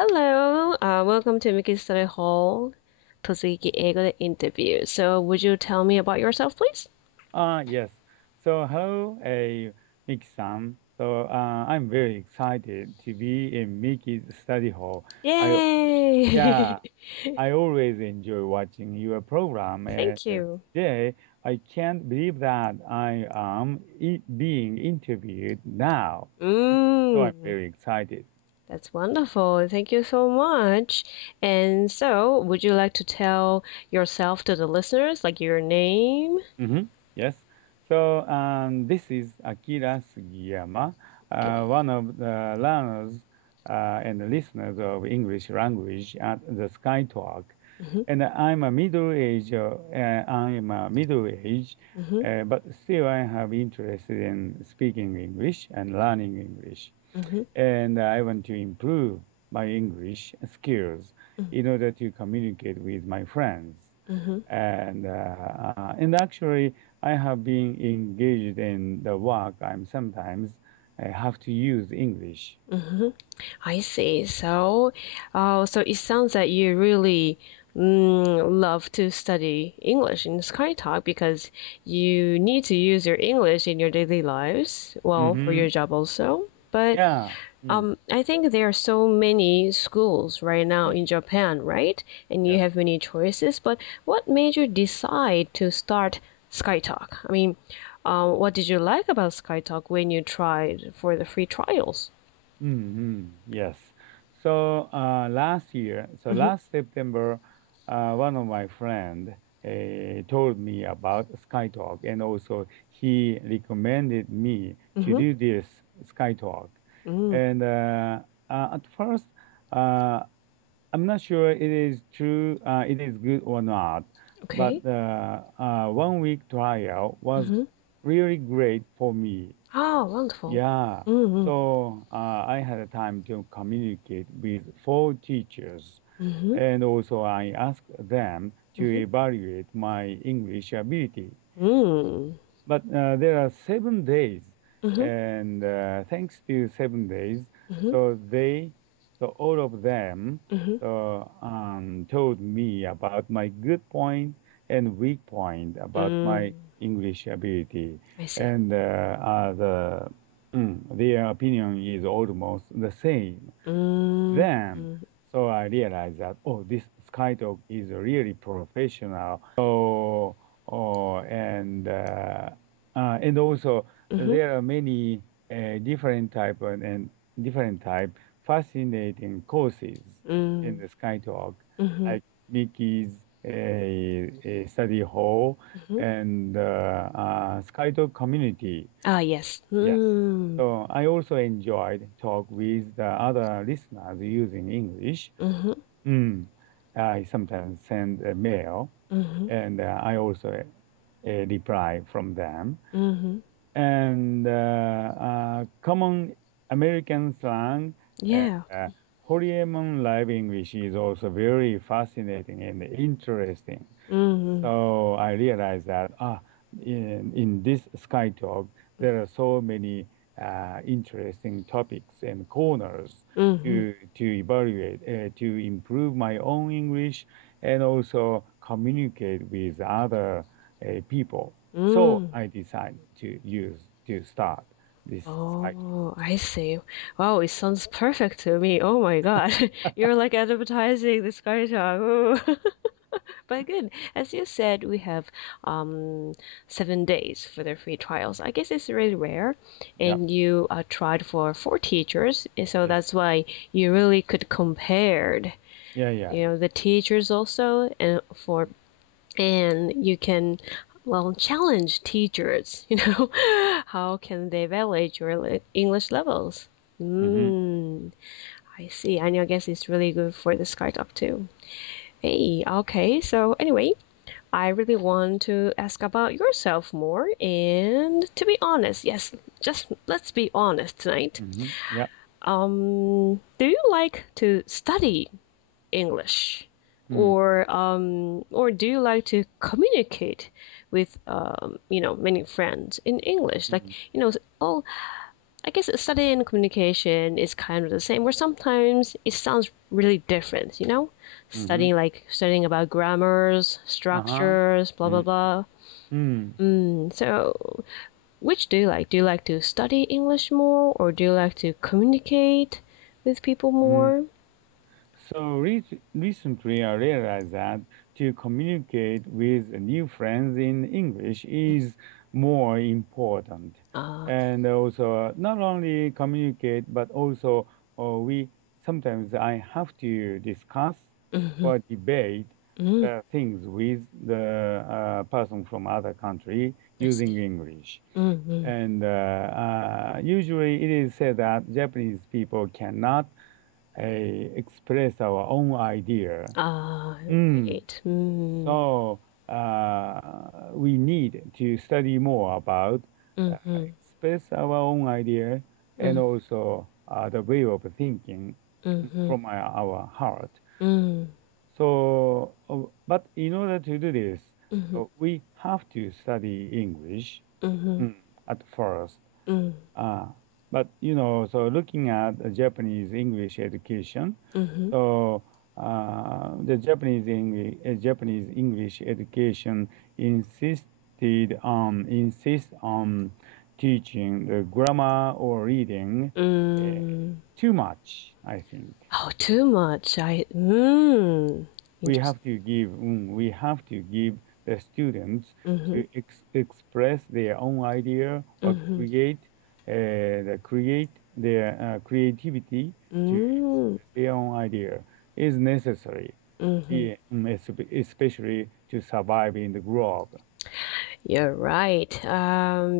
Hello, welcome to Miki Study Hall 突撃英語でインタビュー. So, would you tell me about yourself, please? Yes. So, hello, Miki-san. So, I'm very excited to be in Miki's study hall. Yay! Yeah, I always enjoy watching your program, and Thank you. today I can't believe that I am being interviewed now. So, I'm very excited. That's wonderful. Thank you so much. And so, would you like to tell yourself to the listeners, like your name? Yes. So, this is Akira Sugiyama, one of the learners and listeners of English language at the Skytalk. And I'm a middle-aged, but still I have interest in speaking English and learning English. And I want to improve my English skills in order to communicate with my friends. And actually, I have been engaged in the work. I have to use English. I see. So it sounds that you really love to study English in Skytalk because you need to use your English in your daily lives, well, for your job also. But Yeah. I think there are so many schools right now in Japan, right? And you have many choices. But what made you decide to start Skytalk? I mean, what did you like about Skytalk when you tried for the free trials? Yes. So last September, one of my friends told me about Skytalk, and also he recommended me to do this Skytalk. And at first, I'm not sure it is true, it is good or not. Okay. But 1 week trial was really great for me. Oh, wonderful. Yeah. So I had a time to communicate with 4 teachers, and also I asked them to evaluate my English ability. But there are 7 days, and thanks to 7 days, so all of them told me about my good point and weak point about my English ability, I see. and their opinion is almost the same. Then, so I realized that this Skytalk is really professional. So, and also there are many different type fascinating courses in the Skytalk, like Miki's study hall and Skytalk community. Yes. Yes. So I also enjoyed talk with the other listeners using English. I sometimes send a mail, and I also reply from them. And common American slang, Yeah. Korean live English is also very fascinating and interesting. So I realized that in this Sky Talk, there are so many interesting topics and corners to evaluate, to improve my own English, and also communicate with other people. So I decided to start this Sky Talk. Oh, I see. Wow, it sounds perfect to me. Oh my God. You're like advertising the Skytalk. Ooh. But good. As you said, we have 7 days for the free trials. I guess it's really rare. And you tried for 4 teachers, and so that's why you really could compare, Yeah. the teachers also, and you can, well, challenge teachers, how can they evaluate your English levels? I see. And I guess it's really good for the Skytalk too. Hey, okay. So anyway, I really want to ask about yourself more. And to be honest, yes, just let's be honest tonight. Yeah. Do you like to study English? Or do you like to communicate with many friends in English? Like, I guess study and communication is kind of the same, or sometimes it sounds really different, you know? Mm-hmm. Studying about grammars, Uh-huh. structures, blah blah Mm. blah. Mm. So which do you like? Do you like to study English more, or do you like to communicate with people Mm. more? So recently, I realized that to communicate with new friends in English is more important. Uh, And also, not only communicate, but also we sometimes I have to discuss mhm, or debate mhm, the things with the person from other country I using see. English. Mhm. And usually, it is said that Japanese people cannot express our own idea. Ah, Mm. right. Mm, So we need to study more about mhm, express our own idea and mm, also the way of thinking mhm, from our heart. mm, So, but in order to do this, mhm, we have to study English mhm, mm, at first. mm, Uh, but so looking at the Japanese English education, mhm, so the Japanese English education insist on teaching the grammar or reading uh, mm. too much, I think. Oh, too much. Interesting. We have to give the students Mhm, to express their own idea or mhm, create their creativity to mm, express their own idea is necessary, mhm. especially to survive in the globe. You're right.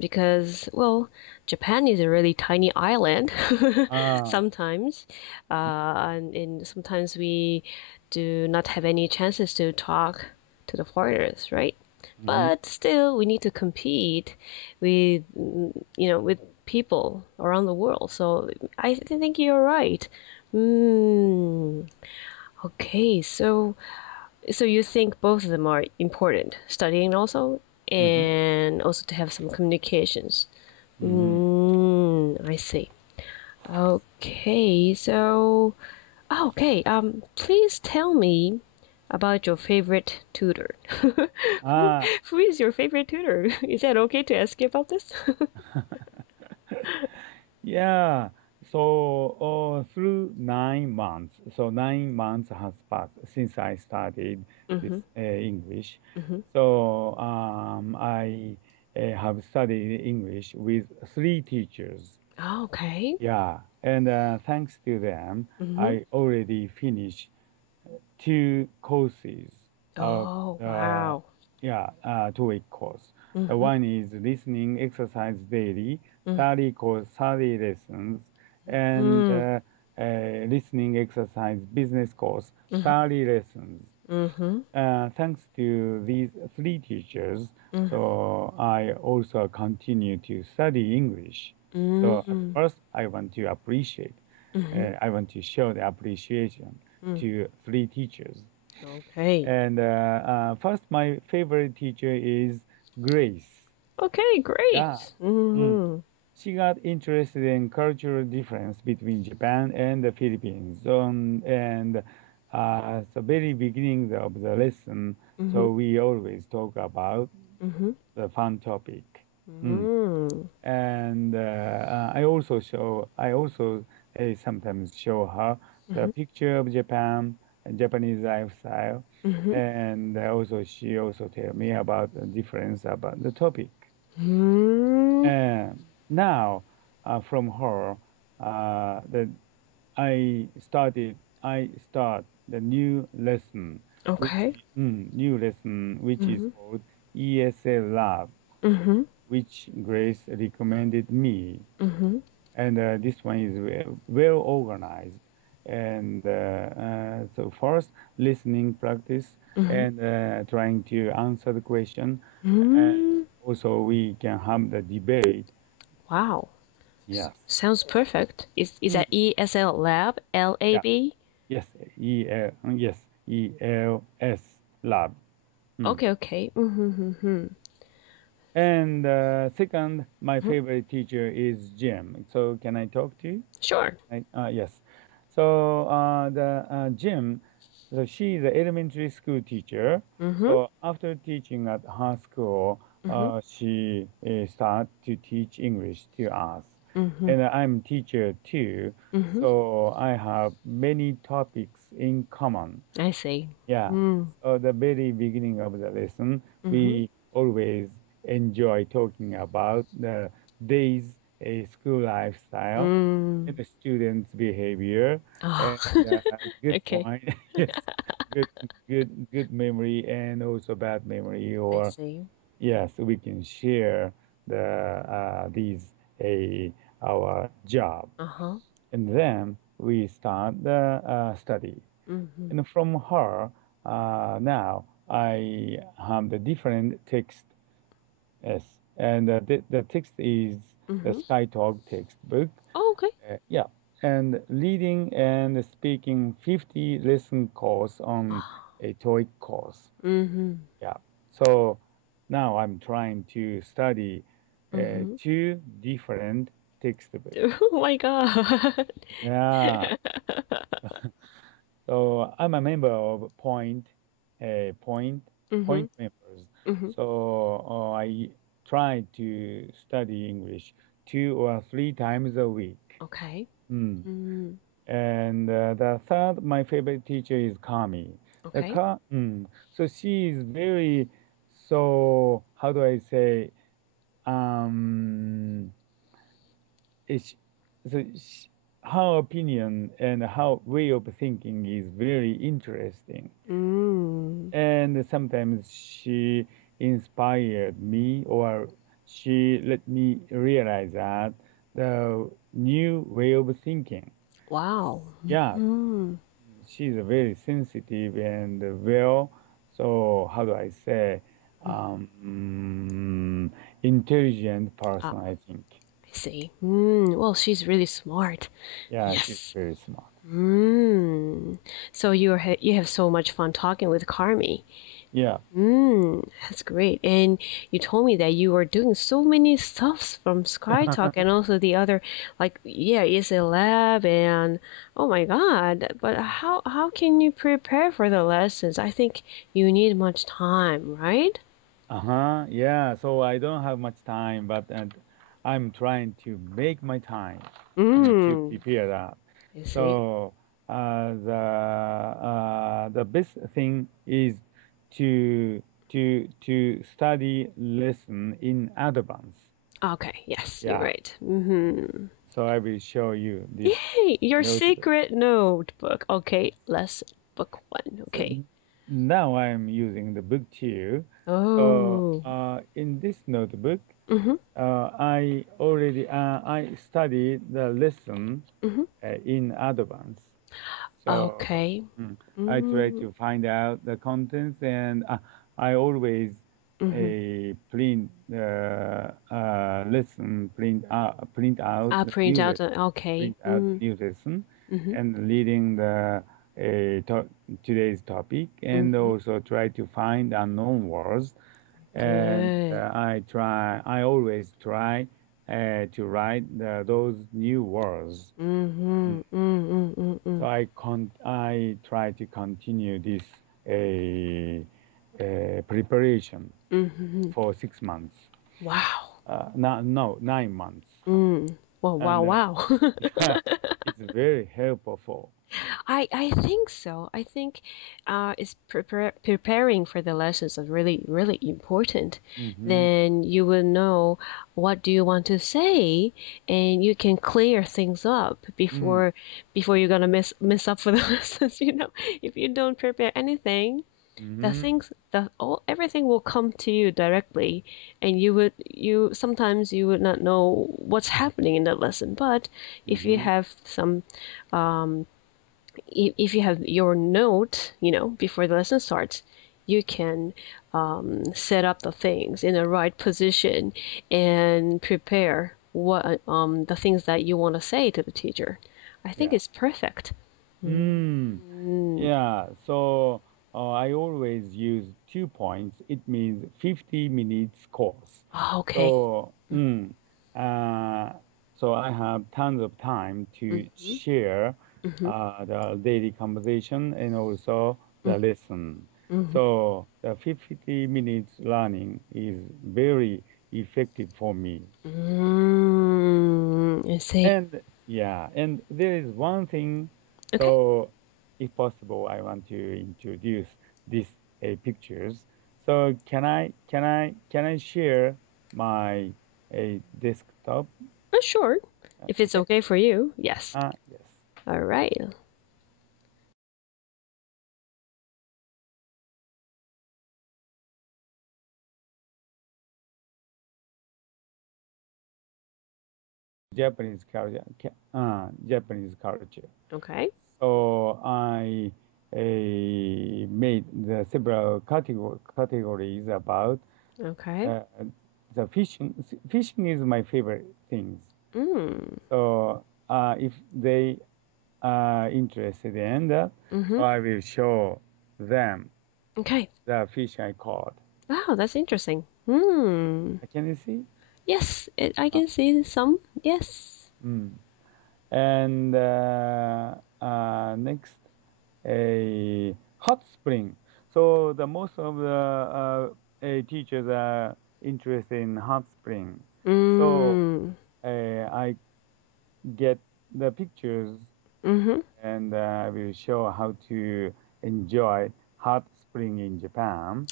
Because, well, Japan is a really tiny island Ah, sometimes, and sometimes we do not have any chances to talk to the foreigners, right? mhm. But still, we need to compete with, with people around the world. So I think you're right. Mm, okay, so you think both of them are important, studying also, Mhm. and also to have some communications. Mhm. I see. Okay, so okay, please tell me about your favorite tutor. Who Ah, who is your favorite tutor? Is that okay to ask you about this? yeah. So through 9 months, so 9 months has passed since I started this Mm-hmm. English. Mm-hmm. So I have studied English with three teachers. Oh, okay. Yeah, and thanks to them, Mm-hmm. I already finished two courses of Oh, uh, wow. yeah 2 week course. Mm-hmm. One is listening exercise daily, Mm-hmm. 30 lessons, and Mm-hmm. listening exercise business course, Mm-hmm. 30 lessons. Mm-hmm. Thanks to these three teachers, Mm-hmm. so I also continue to study English. So at Mm-hmm. first, I want to show the appreciation Mm-hmm. to three teachers. Okay. And first, my favorite teacher is Grace. Okay, Yeah. great. Mm. Mm-hmm. She got interested in cultural difference between Japan and the Philippines. And the very beginning of the lesson, Mm-hmm. so we always talk about Mm-hmm. the fun topic. Mm. Mm. And I also sometimes show her the Mm-hmm. picture of Japan, Japanese lifestyle, Mm-hmm. and also she also tell me about the difference about the topic. Mm. And now, from her, the I start the Okay. new lesson, which is Mm-hmm. called ESL Lab, Mm-hmm. which Grace recommended me. Mm-hmm. And this one is well organized. And so first, listening practice Mm-hmm. and trying to answer the question. And Mm. also, we can have the debate. Wow. Yes. Sounds perfect. Is Mm. that ESL Lab? Yeah. LAB? Yes. Yes. ELS lab. Mm. Okay, okay. Mm-hmm. Mm-hmm. And second, my favorite teacher is Jim. So can I talk to you? Sure. Yes. So Jim, so she is an elementary school teacher. So after teaching at her school, she started to teach English to us. And I'm teacher too. So I have many topics in common. I see. Yeah. So the very beginning of the lesson, we always enjoy talking about the day's school lifestyle and the students' behavior. Oh. And, good Okay. point. Yes. Good memory and also bad memory. I Or see. yes, we can share these our job, and then we start the study. And from her, now I have the different text. Yes, and the text is the Skytalk textbook. Oh, okay. Yeah, and reading and speaking 50 lesson course on a TOEIC course. Yeah, so now I'm trying to study two different textbooks. Oh my God. Yeah. So I'm a member of Point members. So I try to study English 2 or 3 times a week. Okay. And the third, my favorite teacher is Kami. Okay. So she is very, so how do I say, it's, so her opinion and her way of thinking is very interesting. And sometimes she inspired me, or she let me realize that the new way of thinking. Wow. Yeah, she's a very sensitive and well, so how do I say, intelligent person, I think. I see. Well, she's really smart. Yeah, Yes. she's very smart. So you have so much fun talking with Carmi. Yeah. That's great. And you told me that you were doing so many stuffs from Skytalk and also the other, like, yeah, it's a lab and oh my God. But how can you prepare for the lessons? I think you need much time, right? Yeah, so I don't have much time, but I'm trying to make my time to Mm, prepare that. I see. So the best thing is to study lesson in advance. Okay, yes, you're Yeah. right. So I will show you this Yay, your notebook. secret notebook. Okay, lesson book 1. Okay. Now I'm using the book two. Oh. So in this notebook, Mm-hmm. I studied the lesson in advance. So Okay. I try to find out the contents, and I always print the lesson, print out I'll the print new out. lesson, Okay. print out the new lesson, and reading the today's topic, and also try to find unknown words. And Good. I always try to write those new words. So I try to continue this preparation for 6 months. Wow. No, 9 months. Well, wow, And wow. yeah, it's very helpful. I think so. I think it's preparing for the lessons is really, really important. Then you will know what do you want to say, and you can clear things up before you're gonna mess up for the lessons. If you don't prepare anything, everything will come to you directly, and you sometimes you would not know what's happening in the lesson. But if you have some if you have your note, before the lesson starts, you can set up the things in the right position and prepare what the things that you want to say to the teacher. I think Yeah. it's perfect. Yeah. So I always use 2 points. It means 50 minutes course. Okay. So I have tons of time to share the daily conversation and also the lesson. So the 50 minutes learning is very effective for me. I see. And and there is one thing. Okay. So if possible, I want to introduce these pictures. So can I share my desktop? Sure. If it's okay for you, yes. Yes. All right. Japanese culture. Japanese culture. Okay. So I made the several categories about Okay. the fishing. Fishing is my favorite things. So if they are interested in that, so I will show them Okay. the fish I caught. Wow, that's interesting. Can you see? Yes, I can see some. Yes. And next, a hot spring. So the most of the teachers are interested in hot spring. So I get the pictures and I will show how to enjoy hot spring in Japan.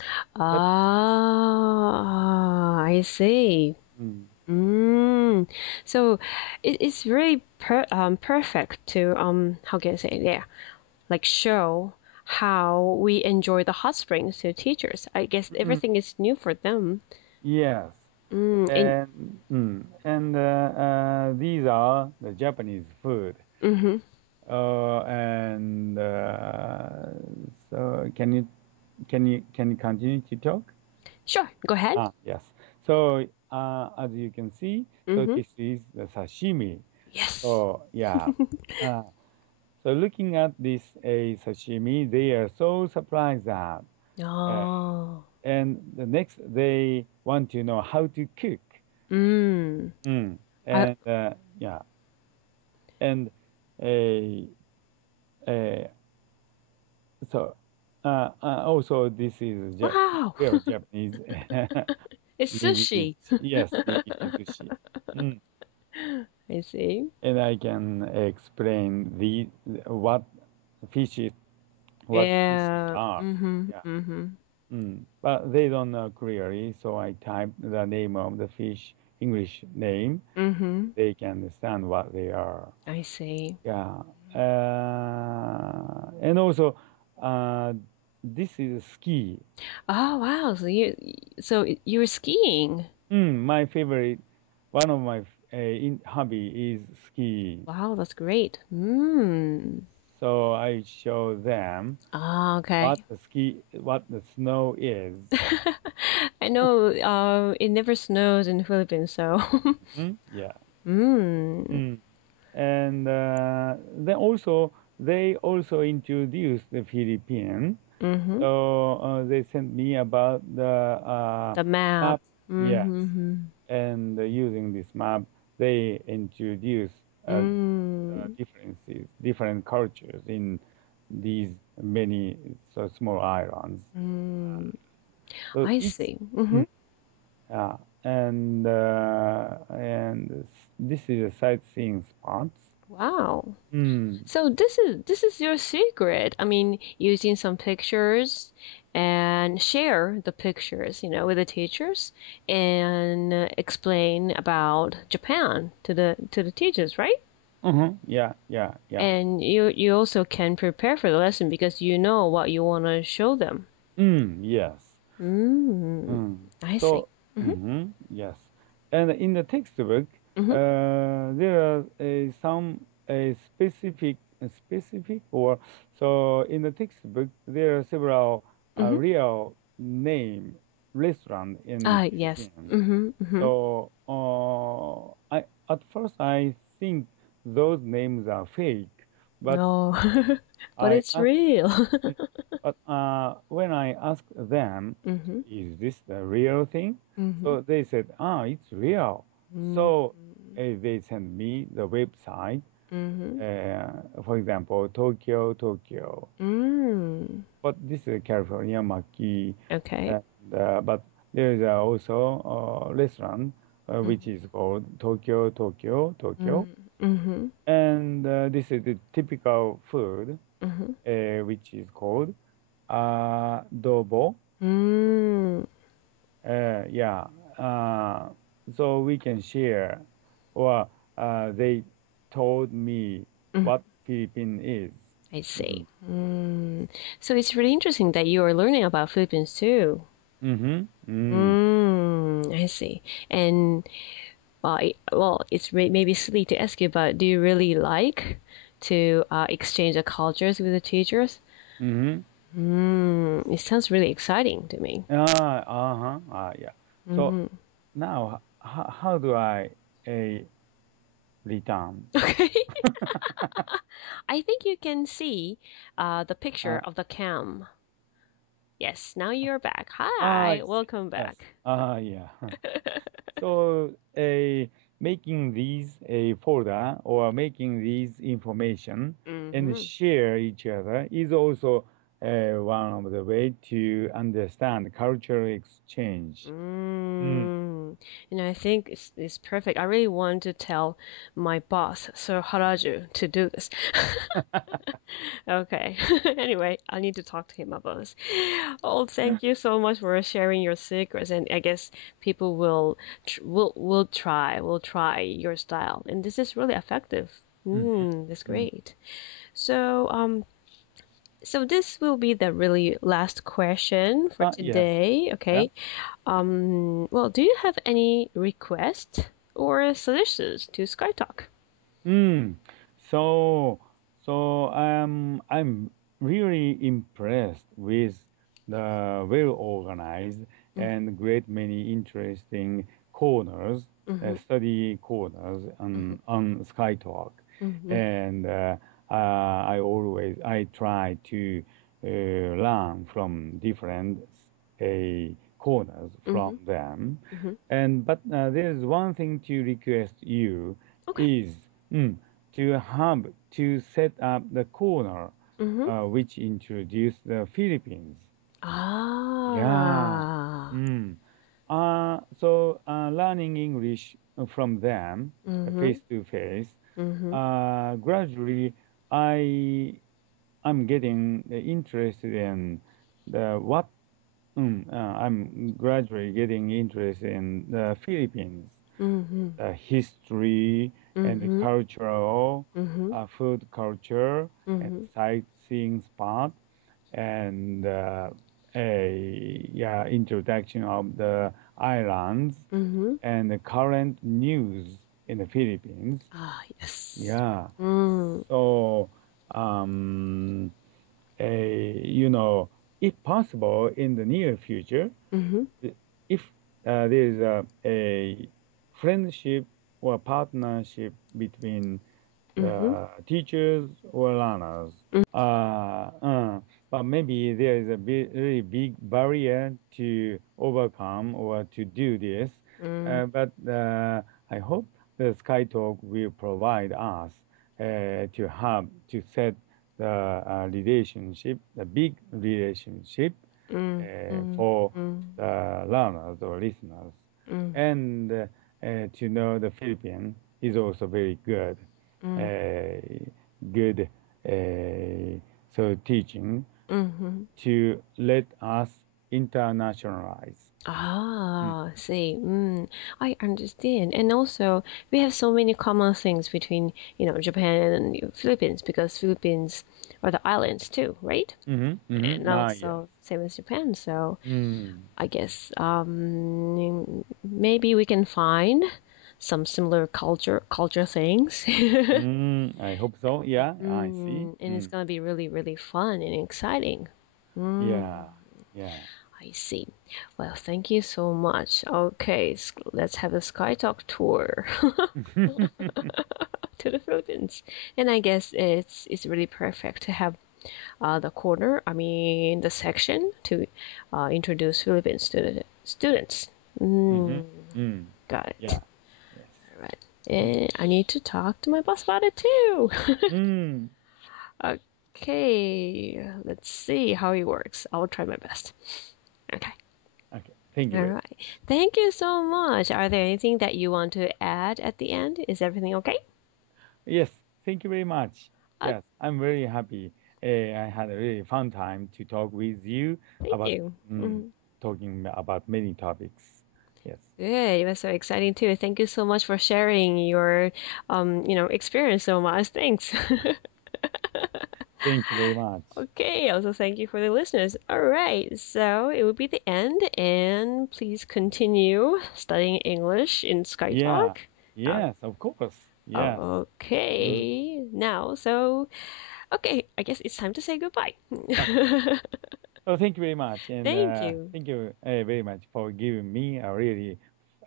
I see. So it's really perfect to how can I say it? Yeah, like show how we enjoy the hot springs to teachers. I guess everything is new for them. Yes. And these are the Japanese food. And so can you continue to talk? Sure, go ahead. Yes. So as you can see, so this is the sashimi. Yes. So so looking at this sashimi, they are so surprised that. And the next, they want to know how to cook. And and so also this is Wow. very Japanese. It's sushi. Yes, sushi. I see. And I can explain what fishes are. But they don't know clearly, so I type the name of the fish, English name. They can understand what they are. I see. Yeah. And also, this is ski. Oh wow! So you were skiing. My favorite, one of my hobby is ski. Wow, that's great. So I show them Okay. what the snow is. I know it never snows in the Philippines, so. Yeah. Mm. And then also they also introduced the Philippines. So they sent me about The map. Yes. And using this map, they introduce differences, different cultures in these many small islands. So I see. and this is a sightseeing spot. Wow. So this is your secret. I mean, using some pictures and share the pictures, with the teachers and explain about Japan to the teachers, right? Yeah. And you also can prepare for the lesson because you know what you want to show them. Yes. I see. So, yes. And in the textbook, there are some specific or so in the textbook there are several real name restaurant in Yes. Japan. So at first I think those names are fake, but No, but I it's ask, real. but when I asked them, Mm-hmm. is this the real thing? Mm-hmm. So they said, it's real. Mm-hmm. So they sent me the website. Mm-hmm. For example, Tokyo. Mm. But this is California, Maki. Okay. But there is also a restaurant which is called Tokyo. Mm-hmm. And this is the typical food, Mm-hmm. which is called adobo. Mm. Yeah. So we can share, or they told me Mm. what Philippines is. I see. Mm. So it's really interesting that you are learning about Philippines too. Mm-hmm. Mm. Mm, I see. And it's maybe silly to ask you, but do you really like to exchange the cultures with the teachers? Mm-hmm. Mm, it sounds really exciting to me. Yeah. So Mm-hmm. now, how do I return? Okay. I think you can see the picture Uh, of the cam. Yes, now you're back. I Hi, see. welcome Yes. back. Yeah. So, making these a folder or making these information and Mm-hmm. share each other is also one of the way to understand cultural exchange. Mm. Mm. I think it's perfect. I really want to tell my boss, Sir Haraju, to do this. Okay. Anyway, I need to talk to him about this. Oh, thank you so much for sharing your secrets, and I guess people will try your style, and this is really effective. Mhm. That's Mm. great. So, so this will be the really last question for Yes. today. Yeah. Okay. Well, do you have any requests or suggestions to SkyTalk? Mm. So, I'm really impressed with the well organized and great many interesting corners, Mm-hmm, study corners on SkyTalk, mm-hmm, and I try to learn from different corners mm-hmm, from them, mm-hmm. and but there's one thing to request you Okay. is to have to set up the corner Mm-hmm. which introduce the Philippines. Yeah. Ah. Mm. Learning English from them Mm-hmm, face to face. mm-hmm. Gradually, I I'm getting interested in the what. I'm gradually getting interested in the Philippines, Mm-hmm. the history and the Mm-hmm. cultural, Mm-hmm. food culture and Mm-hmm. sightseeing spot and a introduction of the islands Mm-hmm. and the current news in the Philippines. Ah, yes. Yeah. Mm. So, um, you know, if possible in the near future, Mm-hmm. if there is a friendship or partnership between Mm-hmm. teachers or learners, uh, uh, but maybe there is a very big barrier to overcome or to do this. Mm. But I hope the SkyTalk will provide us to have to set the relationship, the big relationship Mm. Mm. for Mm. the learners or listeners. Mm. And to know the Philippines is also very good, Mm. uh, good teaching Mm-hmm. to let us internationalize. Mm. Ah, see, I understand. And also, we have so many common things between, Japan and Philippines because Philippines are the islands too, right? Mm-hmm, And mm-hmm. Yes. also same as Japan. So Mm. I guess maybe we can find some similar culture things. I hope so. Yeah, I see. And it's gonna be really, really fun and exciting. Mm. Yeah, yeah. I see. Well, thank you so much. Okay, let's have a Sky Talk tour. to the Philippines. And I guess it's really perfect to have the corner, the section to introduce Philippines to the students. Got it. Yeah. Yes. All right. And I need to talk to my boss about it too. Okay, let's see how it works. I'll try my best. Okay. Okay. Thank you. All right. Thank you so much. Are there anything that you want to add at the end? Is everything okay? Yes. Thank you very much. Yes, I'm very happy. I had a really fun time to talk with you Thank you. talking about many topics. Yes. Good. It was so exciting too. Thank you so much for sharing your, experience so much. Thanks. Thank you very much. Okay. Also, thank you for the listeners. All right. So it will be the end, and please continue studying English in Skytalk. Yes, of course. Yes. Okay. Okay. I guess it's time to say goodbye. Well, thank you very much. And Thank you. Thank you very much for giving me a really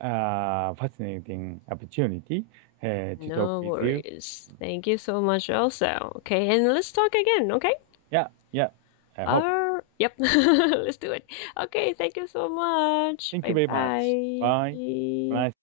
fascinating opportunity to No talk with you. worries. Thank you so much also. Okay, and let's talk again, okay? Yeah. I hope. Yep. Let's do it. Okay, thank you so much. Thank you very much. Bye. Have a nice